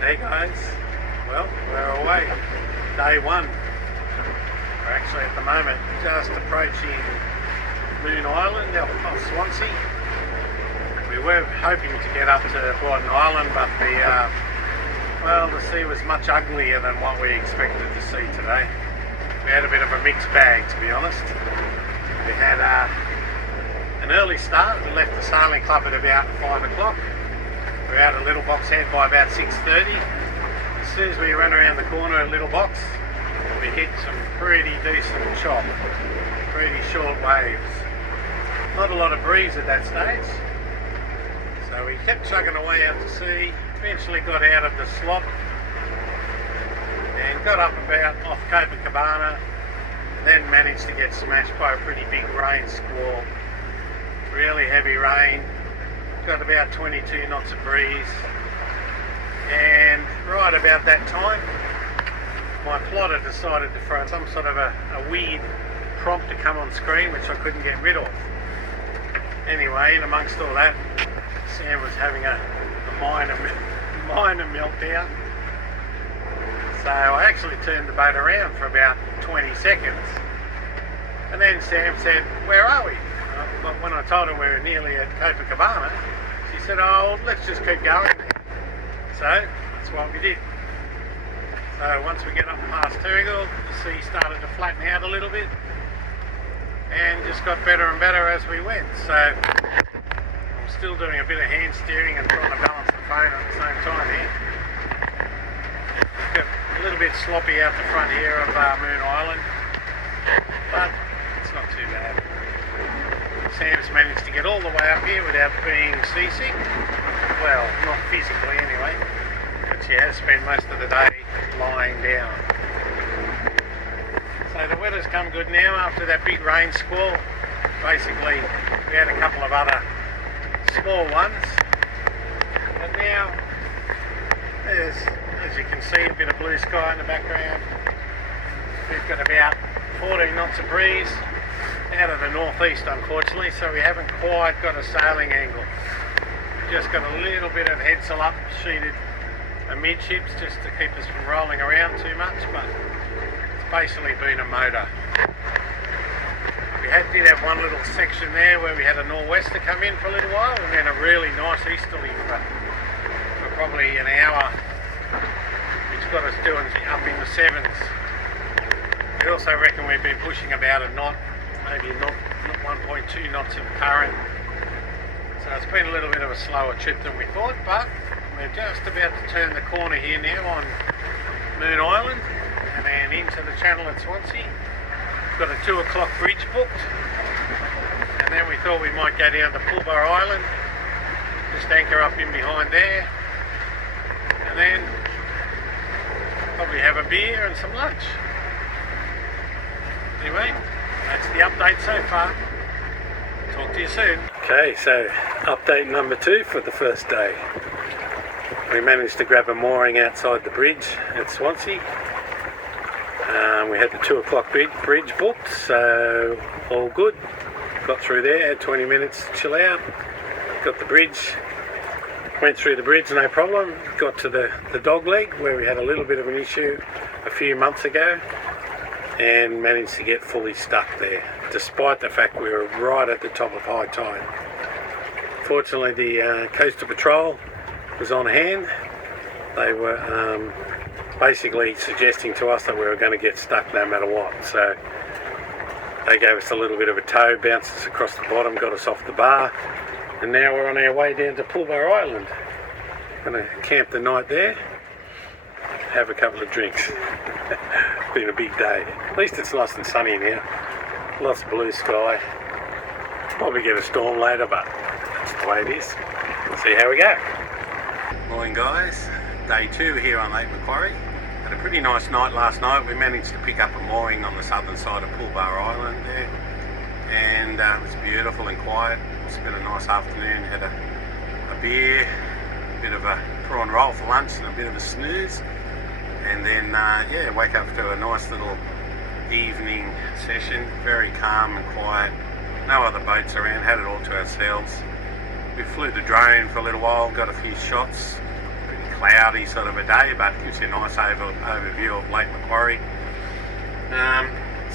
Hey guys, well, we're away. Day one. We're actually at the moment just approaching Moon Island off Swansea. We were hoping to get up to Borden Island, but the sea was much uglier than what we expected to see today. We had a bit of a mixed bag, to be honest. We had an early start. We left the sailing club at about 5 o'clock. We were out at Little Box Head by about 6:30. As soon as we ran around the corner at Little Box, we hit some pretty decent chop, pretty short waves. Not a lot of breeze at that stage, so we kept chugging away out to sea. Eventually got out of the slop and got up about off Copacabana, then managed to get smashed by a pretty big rain squall. Really heavy rain. Got about 22 knots of breeze, and right about that time my plotter decided to throw some sort of a weird prompt to come on screen which I couldn't get rid of. Anyway, in amongst all that, Sam was having a minor meltdown, so I actually turned the boat around for about 20 seconds, and then Sam said, "Where are we?" But when I told her we were nearly at Copacabana, she said, "Oh, let's just keep going." So that's what we did. So once we get up past Turrigal, the sea started to flatten out a little bit and just got better and better as we went. So I'm still doing a bit of hand steering and trying to balance the phone at the same time here. Got a little bit sloppy out the front here of Moon Island, but it's not too bad. Sam's managed to get all the way up here without being seasick. Well, not physically anyway, but she has spent most of the day lying down. So the weather's come good now after that big rain squall. Basically, we had a couple of other small ones, and now there's, as you can see, a bit of blue sky in the background. We've got about 14 knots of breeze out of the northeast, unfortunately, so we haven't quite got a sailing angle. Just got a little bit of headsail up sheeted amidships just to keep us from rolling around too much, but it's basically been a motor. We did have one little section there where we had a nor'wester come in for a little while, and then a really nice easterly for probably an hour, which got us doing up in the sevens. We also reckon we've been pushing about a knot, maybe not 1.2 knots of current. So it's been a little bit of a slower trip than we thought, but we're just about to turn the corner here now on Moon Island and then into the channel at Swansea. We've got a 2 o'clock bridge booked, and then we thought we might go down to Pulbar Island, just anchor up in behind there, and then probably have a beer and some lunch. Anyway, that's the update so far. Talk to you soon. Okay, so update number 2 for the first day. We managed to grab a mooring outside the bridge at Swansea. We had the 2 o'clock bridge booked, so all good. Got through there, had 20 minutes to chill out. Got the bridge, went through the bridge, no problem. Got to the dog leg where we had a little bit of an issue a few months ago, and managed to get fully stuck there, despite the fact we were right at the top of high tide. Fortunately, the Coastal Patrol was on hand. They were basically suggesting to us that we were going to get stuck no matter what, so they gave us a little bit of a tow, bounced us across the bottom, got us off the bar, and now we're on our way down to Pulbar Island. Going to camp the night there, have a couple of drinks. Been a big day. At least it's nice and sunny now. Lots of blue sky. Probably get a storm later, but that's the way it is. Let's see how we go. Morning guys. Day 2 here on Lake Macquarie. Had a pretty nice night last night. We managed to pick up a mooring on the southern side of Pulbar Island there, and it was beautiful and quiet. Spent a nice afternoon. Had a beer, a bit of a prawn roll for lunch, and a bit of a snooze. And then, wake up to a nice little evening session, very calm and quiet, no other boats around, had it all to ourselves. We flew the drone for a little while, got a few shots, pretty cloudy sort of a day, but gives you a nice overview of Lake Macquarie.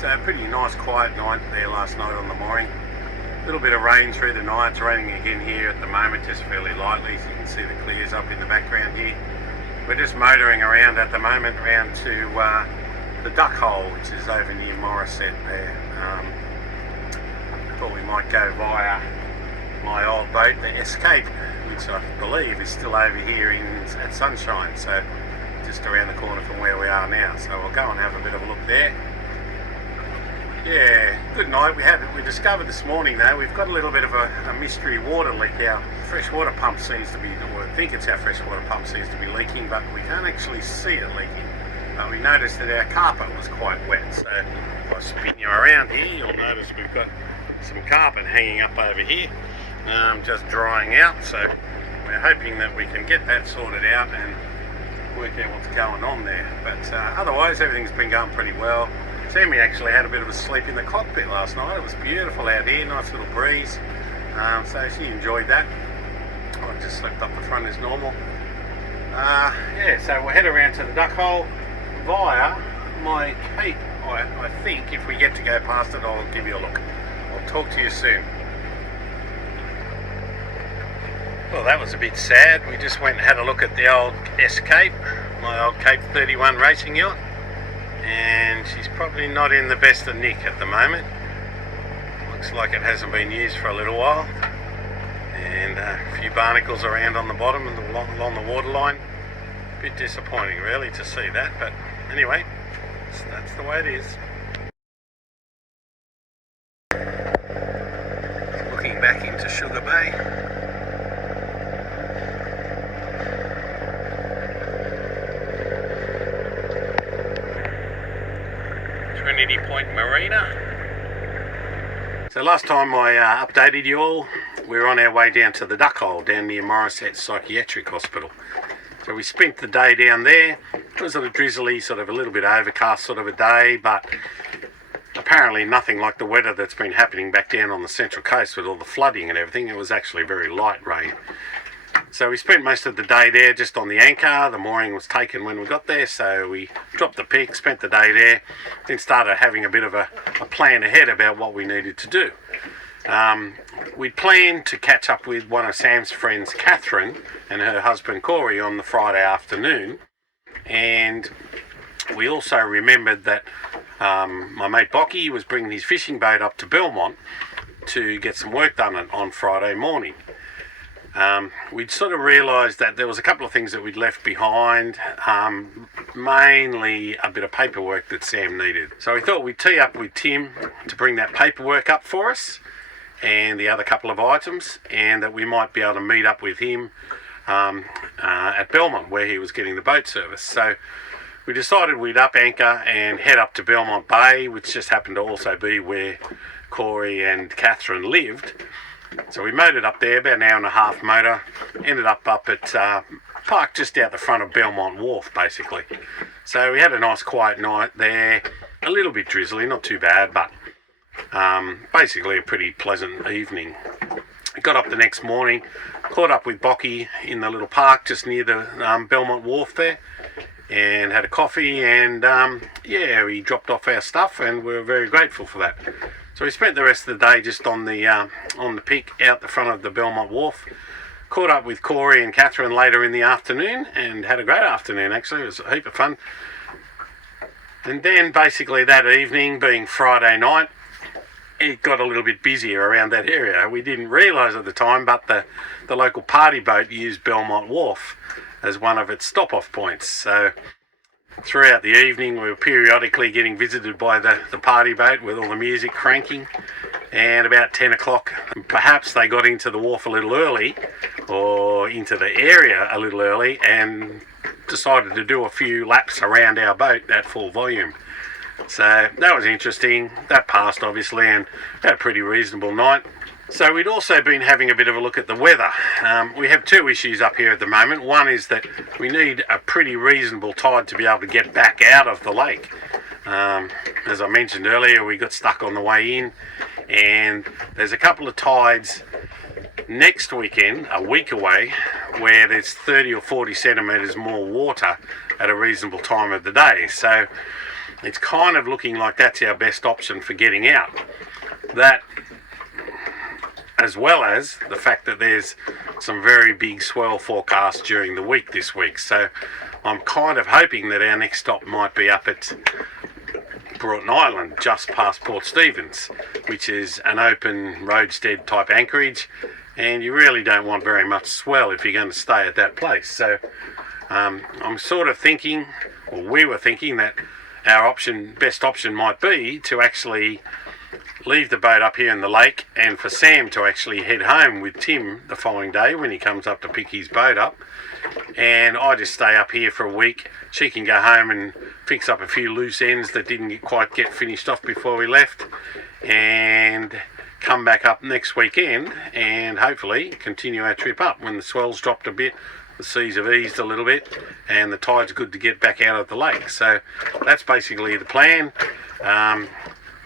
So a pretty nice quiet night there last night on the mooring. A little bit of rain through the night. It's raining again here at the moment, just fairly lightly, so you can see the clears up in the background here. We're just motoring around at the moment, around to the Duck Hole, which is over near Morisset there. Thought we might go via my old boat, the Escape, which I believe is still over here at Sunshine, so just around the corner from where we are now. So we'll go and have a bit of a look there. Yeah, good night. We discovered this morning though, we've got a little bit of a mystery water leak. Our freshwater pump seems to be, or I think it's our freshwater pump seems to be leaking, but we can't actually see it leaking. We noticed that our carpet was quite wet, so if I spin you around here, you'll notice we've got some carpet hanging up over here, just drying out. So we're hoping that we can get that sorted out and work out what's going on there. But otherwise, everything's been going pretty well. Sammy actually had a bit of a sleep in the cockpit last night. It was beautiful out here, nice little breeze. So she enjoyed that. I just slept up the front as normal. Yeah, so we'll head around to the Duck Hole via my Cape. I think if we get to go past it, I'll give you a look. I'll talk to you soon. Well, that was a bit sad. We just went and had a look at the old Escape, my old Cape 31 racing yacht, and she's probably not in the best of nick at the moment. Looks like it hasn't been used for a little while, and a few barnacles around on the bottom and along the waterline. A bit disappointing really to see that, but anyway, that's the way it is. Looking back into Sugar Bay. Trinity Point Marina. So last time I updated you all, we were on our way down to the Duck Hole down near Morisset Psychiatric Hospital. So we spent the day down there. It was sort of drizzly, sort of a little bit overcast sort of a day, but apparently nothing like the weather that's been happening back down on the Central Coast with all the flooding and everything. It was actually very light rain. So we spent most of the day there just on the anchor. The mooring was taken when we got there, so we dropped the pick, spent the day there, then started having a bit of a plan ahead about what we needed to do. We'd planned to catch up with one of Sam's friends, Catherine, and her husband Corey on the Friday afternoon, and we also remembered that my mate Bocky was bringing his fishing boat up to Belmont to get some work done on Friday morning. We'd sort of realised that there was a couple of things that we'd left behind, mainly a bit of paperwork that Sam needed. So we thought we'd tee up with Tim to bring that paperwork up for us and the other couple of items, and that we might be able to meet up with him at Belmont where he was getting the boat service. So we decided we'd up anchor and head up to Belmont Bay, which just happened to also be where Corey and Catherine lived. So we motored up there, about an hour and a half motor, ended up at parked just out the front of Belmont Wharf basically. So we had a nice quiet night there, a little bit drizzly, not too bad, but basically a pretty pleasant evening. Got up the next morning, caught up with Bocky in the little park just near the Belmont Wharf there, and had a coffee, and yeah, we dropped off our stuff and we were very grateful for that. So we spent the rest of the day just on the pick out the front of the Belmont Wharf. Caught up with Corey and Catherine later in the afternoon and had a great afternoon actually. It was a heap of fun. And then basically that evening, being Friday night, it got a little bit busier around that area. We didn't realise at the time, but the local party boat used Belmont Wharf as one of its stop-off points. So throughout the evening we were periodically getting visited by the party boat with all the music cranking, and about 10 o'clock perhaps they got into the wharf a little early, or into the area a little early, and decided to do a few laps around our boat at full volume. So that was interesting. That passed obviously, and had a pretty reasonable night. So we'd also been having a bit of a look at the weather. We have two issues up here at the moment. One is that we need a pretty reasonable tide to be able to get back out of the lake. As I mentioned earlier, we got stuck on the way in, and there's a couple of tides next weekend, a week away, where there's 30 or 40 centimetres more water at a reasonable time of the day. So it's kind of looking like that's our best option for getting out. That, as well as the fact that there's some very big swell forecast during the week this week. So I'm kind of hoping that our next stop might be up at Broughton Island, just past Port Stephens, which is an open roadstead type anchorage, and you really don't want very much swell if you're going to stay at that place. So I'm sort of thinking, or we were thinking, that our best option might be to actually leave the boat up here in the lake, and for Sam to actually head home with Tim the following day when he comes up to pick his boat up, and I just stay up here for a week. She can go home and fix up a few loose ends that didn't quite get finished off before we left, and come back up next weekend and hopefully continue our trip up when the swell's dropped a bit, the seas have eased a little bit, and the tide's good to get back out of the lake. So that's basically the plan.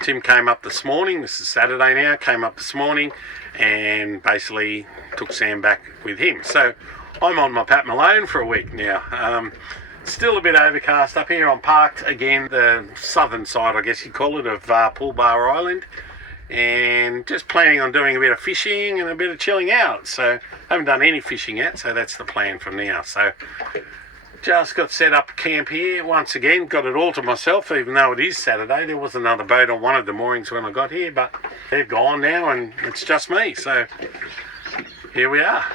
Tim came up this morning, this is Saturday now, came up this morning and basically took Sam back with him. So I'm on my Pat Malone for a week now. Still a bit overcast up here. I'm parked again, the southern side, I guess you'd call it, of Poolbar Island, and just planning on doing a bit of fishing and a bit of chilling out. So I haven't done any fishing yet, so that's the plan from now. So just got set up camp here once again, got it all to myself, even though it is Saturday. There was another boat on one of the moorings when I got here, but they're gone now and it's just me. So here we are.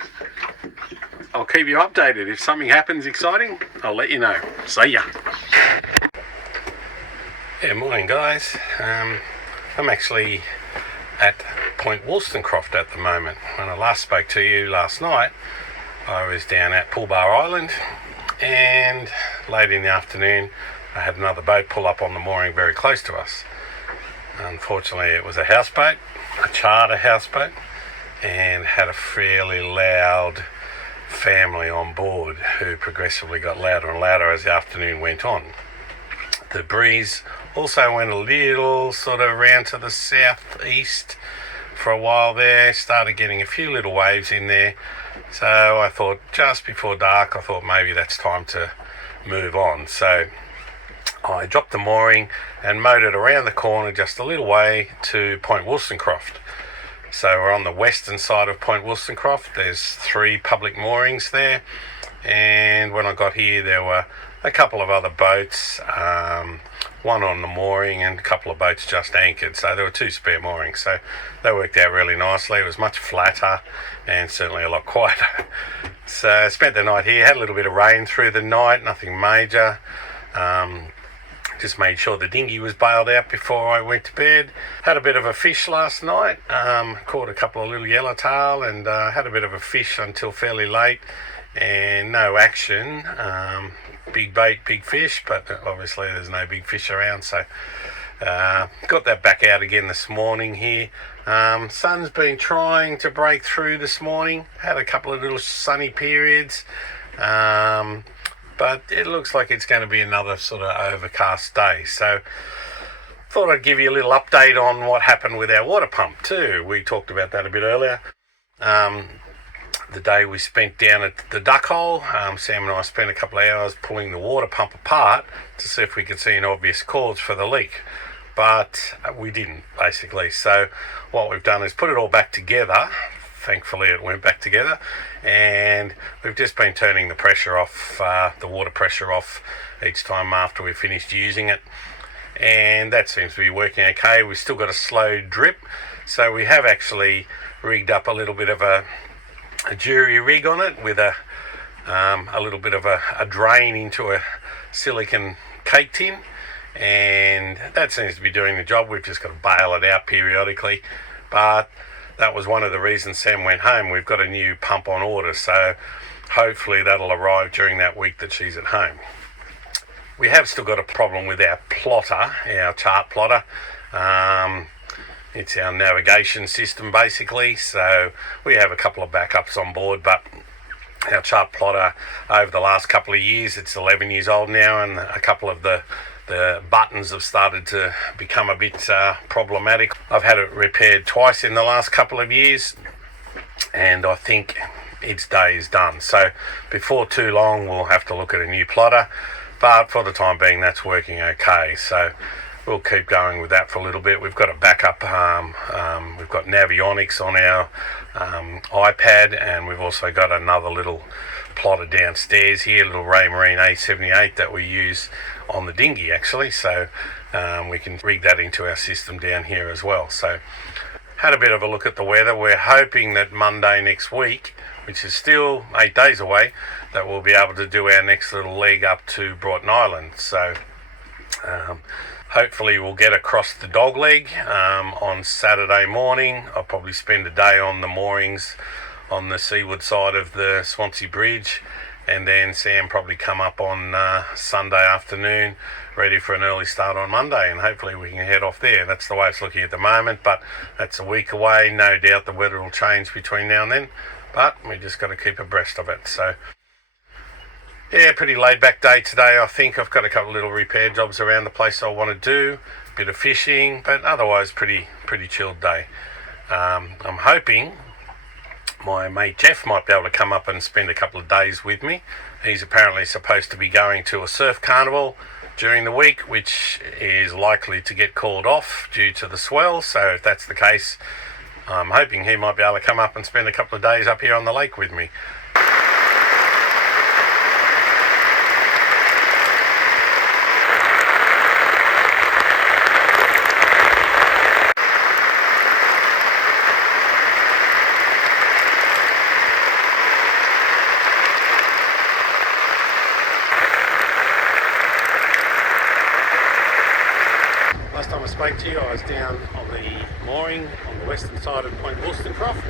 I'll keep you updated. If something happens exciting, I'll let you know. See ya. Yeah, morning guys. I'm actually at Point Wollstonecroft at the moment. When I last spoke to you last night, I was down at Poolbar Island, and late in the afternoon I had another boat pull up on the mooring very close to us. Unfortunately it was a houseboat, a charter houseboat, and had a fairly loud family on board who progressively got louder and louder as the afternoon went on. The breeze also went a little sort of around to the southeast for a while there, started getting a few little waves in there. So I thought just before dark, I thought maybe that's time to move on. So I dropped the mooring and motored around the corner just a little way to Point Wollstonecroft. So we're on the western side of Point Wollstonecroft. There's 3 public moorings there, and when I got here there were a couple of other boats, one on the mooring and a couple of boats just anchored. So there were 2 spare moorings, so they worked out really nicely. It was much flatter and certainly a lot quieter. So I spent the night here, had a little bit of rain through the night, nothing major. Just made sure the dinghy was bailed out before I went to bed. Had a bit of a fish last night, caught a couple of little yellowtail, and had a bit of a fish until fairly late, and no action. Big bait, big fish, but obviously there's no big fish around, so got that back out again this morning here. Sun's been trying to break through this morning, had a couple of little sunny periods, but it looks like it's going to be another sort of overcast day. So thought I'd give you a little update on what happened with our water pump too. We talked about that a bit earlier. The day we spent down at the duck hole, Sam and I spent a couple of hours pulling the water pump apart to see if we could see an obvious cause for the leak, but we didn't basically. So what we've done is put it all back together. Thankfully it went back together, and we've just been turning the pressure off, the water pressure off each time after we've finished using it, and that seems to be working okay. We've still got a slow drip, so we have actually rigged up a little bit of a jury rig on it with a little bit of a drain into a silicon cake tin, and that seems to be doing the job. We've just got to bail it out periodically, but that was one of the reasons Sam went home. We've got a new pump on order, so hopefully that'll arrive during that week that she's at home. We have still got a problem with our plotter, our chart plotter. It's our navigation system basically, so we have a couple of backups on board, but our chart plotter over the last couple of years, it's 11 years old now, and a couple of the buttons have started to become a bit problematic. I've had it repaired twice in the last couple of years, and I think its day is done. So before too long we'll have to look at a new plotter, but for the time being that's working okay. So we'll keep going with that for a little bit. We've got a backup, we've got Navionics on our iPad, and we've also got another little plotter downstairs here, little Raymarine A78 that we use on the dinghy actually, so we can rig that into our system down here as well. So had a bit of a look at the weather. We're hoping that Monday next week, which is still 8 days away, that we'll be able to do our next little leg up to Broughton Island. So hopefully we'll get across the dog leg on Saturday morning. I'll probably spend a day on the moorings on the seaward side of the Swansea Bridge, and then Sam probably come up on Sunday afternoon, ready for an early start on Monday, and hopefully we can head off there. That's the way it's looking at the moment, but that's a week away. No doubt the weather will change between now and then, but we just got to keep abreast of it. So yeah, pretty laid back day today. I think I've got a couple of little repair jobs around the place I want to do, a bit of fishing, but otherwise pretty chilled day. I'm hoping my mate Jeff might be able to come up and spend a couple of days with me. He's apparently supposed to be going to a surf carnival during the week, which is likely to get called off due to the swell. So if that's the case, I'm hoping he might be able to come up and spend a couple of days up here on the lake with me. Last time I spoke to you, I was down on the mooring on the western side of Point Wollstonecroft.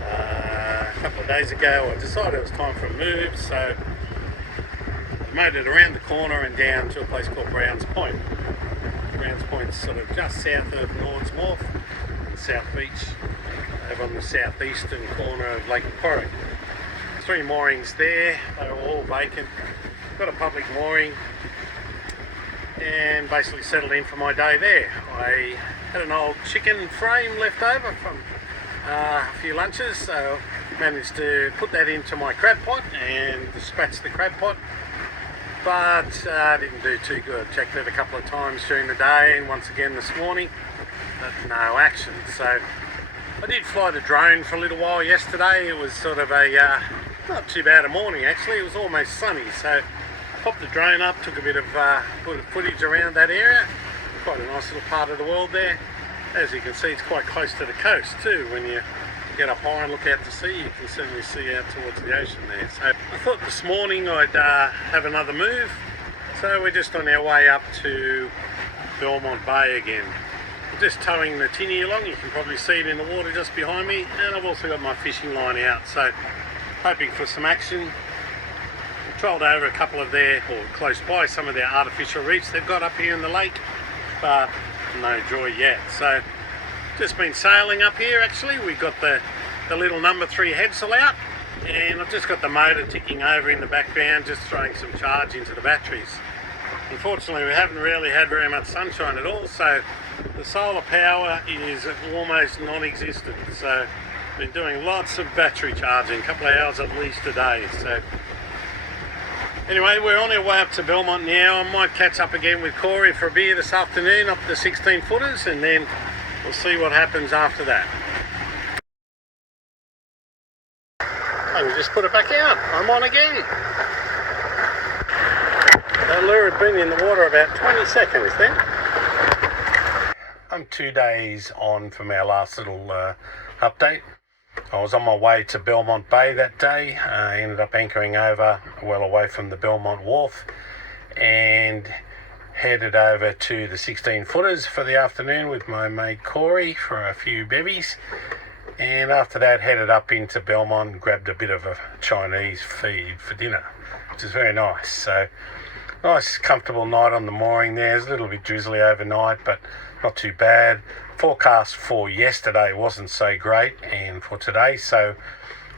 A couple of days ago I decided it was time for a move, so I made it around the corner and down to a place called Browns Point. Browns Point's sort of just south of Norns Wharf, South Beach, over on the southeastern corner of Lake Macquarie. 3 moorings there, they were all vacant. Got a public mooring, and basically settled in for my day there. I had an old chicken frame left over from a few lunches, so managed to put that into my crab pot and dispatch the crab pot, but didn't do too good. Checked it a couple of times during the day and once again this morning, but no action. So I did fly the drone for a little while yesterday. It was sort of a not too bad a morning actually. It was almost sunny, so popped the drone up, took a bit of footage around that area. Quite a nice little part of the world there. As you can see, it's quite close to the coast too. When you get up high and look out to sea, you can certainly see out towards the ocean there. So I thought this morning I'd have another move. So we're just on our way up to Belmont Bay again. I'm just towing the tinny along. You can probably see it in the water just behind me, and I've also got my fishing line out. So hoping for some action. Trolled over a couple of their, or close by, some of their artificial reefs they've got up here in the lake, but no joy yet. So just been sailing up here actually. We got the little number 3 headsail out, and I've just got the motor ticking over in the background, just throwing some charge into the batteries. Unfortunately we haven't really had very much sunshine at all, so the solar power is almost non-existent. So been doing lots of battery charging, a couple of hours at least a day. So anyway, we're on our way up to Belmont now. I might catch up again with Corey for a beer this afternoon up the 16 footers, and then we'll see what happens after that. I can just put it back out. I'm on again. That lure had been in the water about 20 seconds then. I'm 2 days on from our last little update. I was on my way to Belmont Bay that day. I ended up anchoring over well away from the Belmont Wharf and headed over to the 16 footers for the afternoon with my mate Corey for a few bevies, and after that headed up into Belmont and grabbed a bit of a Chinese feed for dinner, which is very nice. So nice comfortable night on the mooring there. It's a little bit drizzly overnight, but not too bad. Forecast for yesterday wasn't so great, and for today, so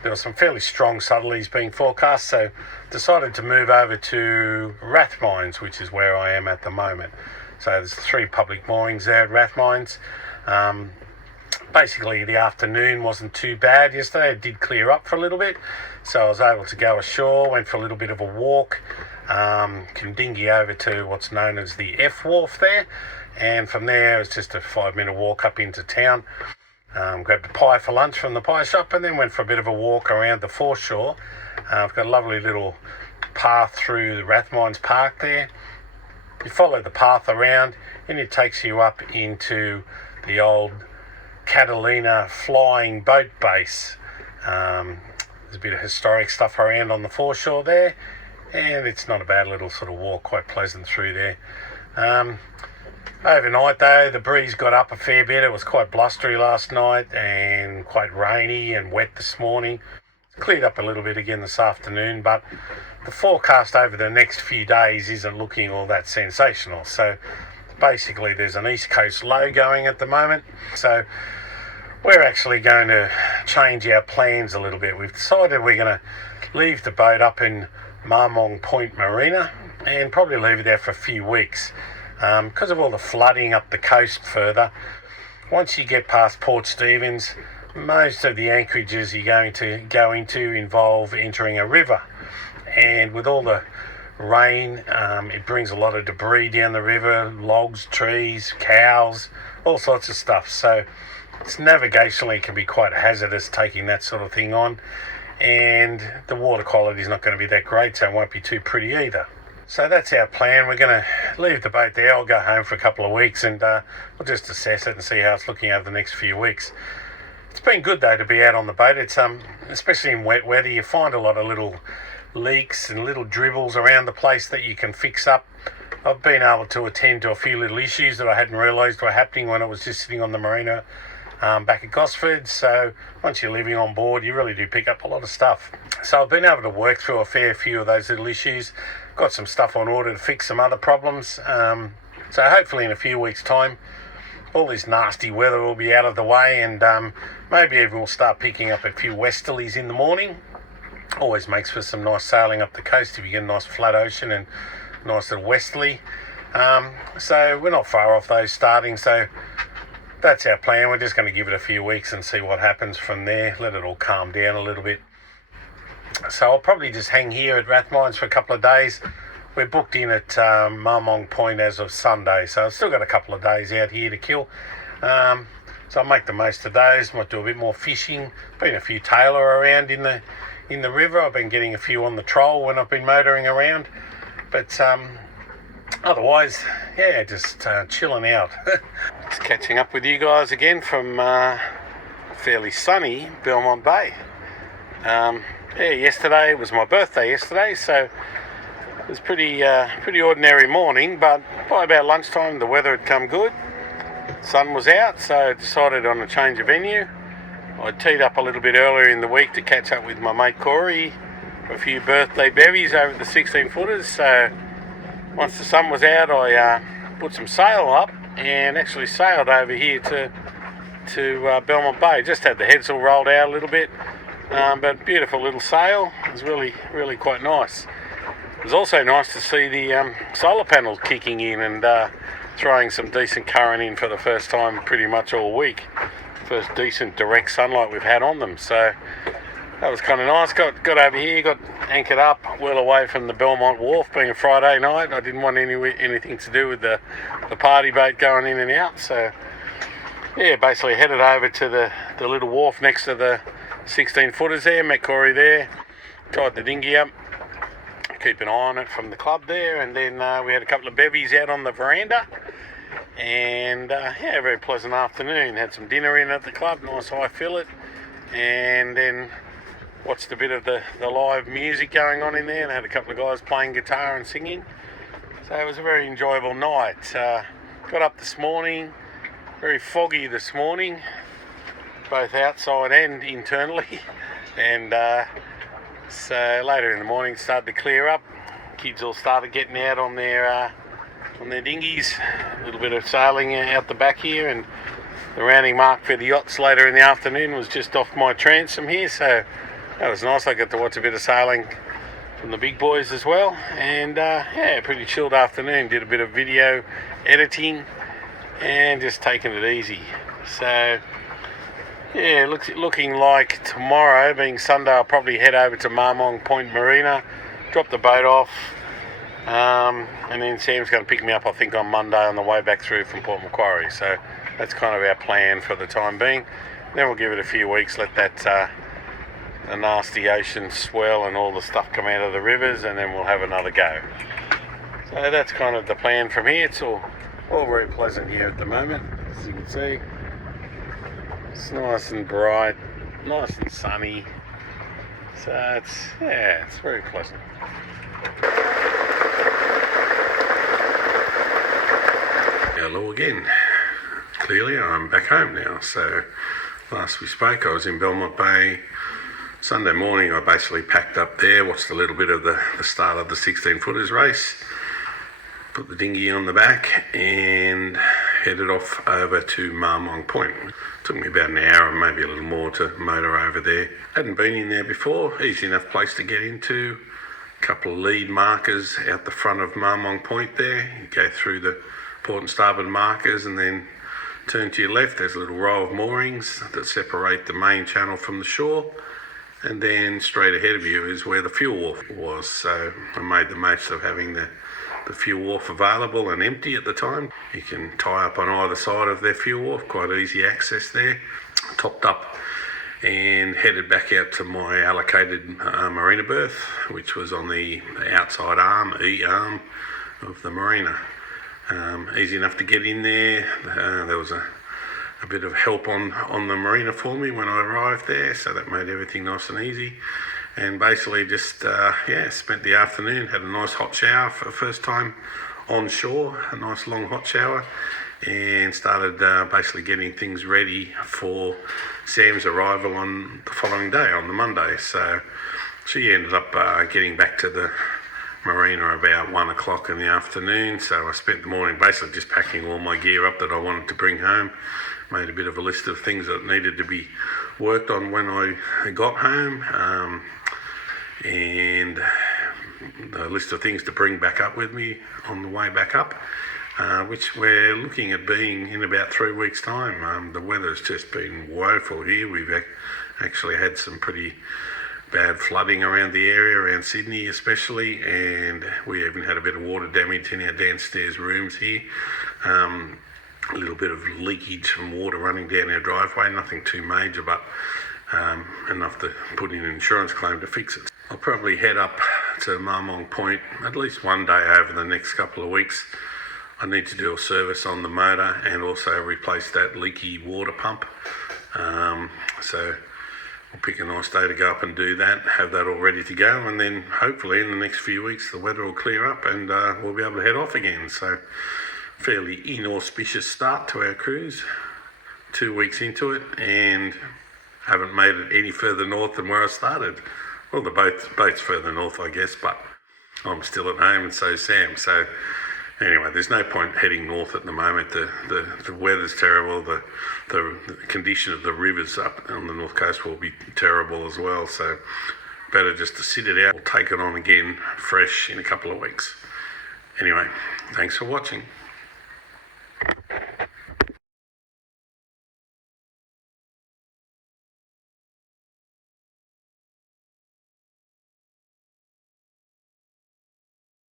there were some fairly strong southerlies being forecast, so decided to move over to Rathmines, which is where I am at the moment. So there's 3 public moorings there at Rathmines. basically the afternoon wasn't too bad yesterday. It did clear up for a little bit, so I was able to go ashore, went for a little bit of a walk, can dinghy over to what's known as the F Wharf there, and from there it was just a 5-minute walk up into town. Grabbed a pie for lunch from the pie shop and then went for a bit of a walk around the foreshore. I've got a lovely little path through the Rathmines Park there. You follow the path around and it takes you up into the old Catalina flying boat base. There's a bit of historic stuff around on the foreshore there, and it's not a bad little sort of walk, quite pleasant through there. Overnight though, the breeze got up a fair bit. It was quite blustery last night and quite rainy and wet this morning. Cleared up a little bit again this afternoon, but the forecast over the next few days isn't looking all that sensational. So basically there's an east coast low going at the moment, so we're actually going to change our plans a little bit. We've decided we're going to leave the boat up in Marmong Point Marina and probably leave it there for a few weeks. Because of all the flooding up the coast further, once you get past Port Stephens, most of the anchorages you're going to go into involve entering a river, and with all the rain, it brings a lot of debris down the river, logs, trees, cows, all sorts of stuff. So it's navigationally can be quite hazardous taking that sort of thing on, and the water quality is not going to be that great, so it won't be too pretty either. So that's our plan. We're going to leave the boat there. I'll go home for a couple of weeks and we'll just assess it and see how it's looking over the next few weeks. It's been good though to be out on the boat. It's especially in wet weather, you find a lot of little leaks and little dribbles around the place that you can fix up. I've been able to attend to a few little issues that I hadn't realised were happening when I was just sitting on the marina back at Gosford. So once you're living on board, you really do pick up a lot of stuff. So I've been able to work through a fair few of those little issues. Got some stuff on order to fix some other problems. So hopefully in a few weeks' time, all this nasty weather will be out of the way, and maybe even we'll start picking up a few westerlies in the morning. Always makes for some nice sailing up the coast if you get a nice flat ocean and nice little westerly. So we're not far off those starting, so that's our plan. We're just going to give it a few weeks and see what happens from there, let it all calm down a little bit. So I'll probably just hang here at Rathmines for a couple of days. We're booked in at Marmong Point as of Sunday, so I've still got a couple of days out here to kill. So I'll make the most of those. Might do a bit more fishing. Been a few tailor around in the river. I've been getting a few on the troll when I've been motoring around. But otherwise, yeah, just chilling out. Just catching up with you guys again from fairly sunny Belmont Bay. Yesterday was my birthday yesterday, so it was pretty ordinary morning, but by about lunchtime the weather had come good. Sun was out, so I decided on a change of venue. I teed up a little bit earlier in the week to catch up with my mate Corey for a few birthday bevies over at the 16 footers. So once the sun was out, I put some sail up and actually sailed over here to Belmont Bay. Just had the headsail rolled out a little bit. But beautiful little sail. It was really quite nice. It was also nice to see the solar panels kicking in and throwing some decent current in for the first time pretty much all week. First decent direct sunlight we've had on them, so that was kind of nice. Got over here, got anchored up well away from the Belmont Wharf, being a Friday night. I didn't want anything to do with the party boat going in and out, so yeah, basically headed over to the little wharf next to the 16 footers there. Met Corey there, tied the dinghy up, keep an eye on it from the club there, and then we had a couple of bevies out on the veranda, and a very pleasant afternoon. Had some dinner in at the club, nice high fillet, and then watched a bit of the live music going on in there, and had a couple of guys playing guitar and singing. So it was a very enjoyable night. Got up this morning, very foggy this morning, both outside and internally, and so later in the morning started to clear up. Kids all started getting out on their dinghies, a little bit of sailing out the back here, and the rounding mark for the yachts later in the afternoon was just off my transom here, so that was nice. I got to watch a bit of sailing from the big boys as well, and pretty chilled afternoon. Did a bit of video editing and just taking it easy. So Yeah, looking like tomorrow, being Sunday, I'll probably head over to Marmong Point Marina, drop the boat off, and then Sam's going to pick me up, I think, on Monday on the way back through from Port Macquarie. So that's kind of our plan for the time being. Then we'll give it a few weeks, let that the nasty ocean swell and all the stuff come out of the rivers, and then we'll have another go. So that's kind of the plan from here. It's all very pleasant here at the moment, as you can see. It's nice and bright, nice and sunny. So it's very pleasant. Hello again. Clearly I'm back home now. So last we spoke I was in Belmont Bay. Sunday morning I basically packed up there, watched a little bit of the start of the 16 footers race, put the dinghy on the back and headed off over to Marmong Point. It took me about an hour and maybe a little more to motor over there. Hadn't been in there before, easy enough place to get into. A couple of lead markers out the front of Marmong Point there. You go through the port and starboard markers and then turn to your left. There's a little row of moorings that separate the main channel from the shore. And then straight ahead of you is where the fuel wharf was. So I made the most of having the fuel wharf available and empty at the time. You can tie up on either side of their fuel wharf, quite easy access there. Topped up and headed back out to my allocated marina berth, which was on the outside arm, E-arm of the marina. Easy enough to get in there. There was a bit of help on the marina for me when I arrived there, so that made everything nice and easy. And basically just spent the afternoon, had a nice hot shower for the first time on shore, a nice long hot shower, and started basically getting things ready for Sam's arrival on the following day, on the Monday. So she ended up getting back to the marina about 1 o'clock in the afternoon. So I spent the morning basically just packing all my gear up that I wanted to bring home. Made a bit of a list of things that needed to be worked on when I got home, and a list of things to bring back up with me on the way back up, which we're looking at being in about 3 weeks' time. The weather's just been woeful here. We've actually had some pretty bad flooding around the area, around Sydney especially, and we even had a bit of water damage in our downstairs rooms here. A little bit of leakage from water running down our driveway, nothing too major, but enough to put in an insurance claim to fix it. I'll probably head up to Marmong Point at least one day over the next couple of weeks. I need to do a service on the motor and also replace that leaky water pump. So we'll pick a nice day to go up and do that, have that all ready to go, and then hopefully in the next few weeks the weather will clear up and we'll be able to head off again. So fairly inauspicious start to our cruise, 2 weeks into it, and haven't made it any further north than where I started. Well, the boat's further north, I guess, but I'm still at home and so's Sam. So anyway, there's no point heading north at the moment. The weather's terrible. The condition of the rivers up on the north coast will be terrible as well. So better just to sit it out. We'll take it on again fresh in a couple of weeks. Anyway, thanks for watching.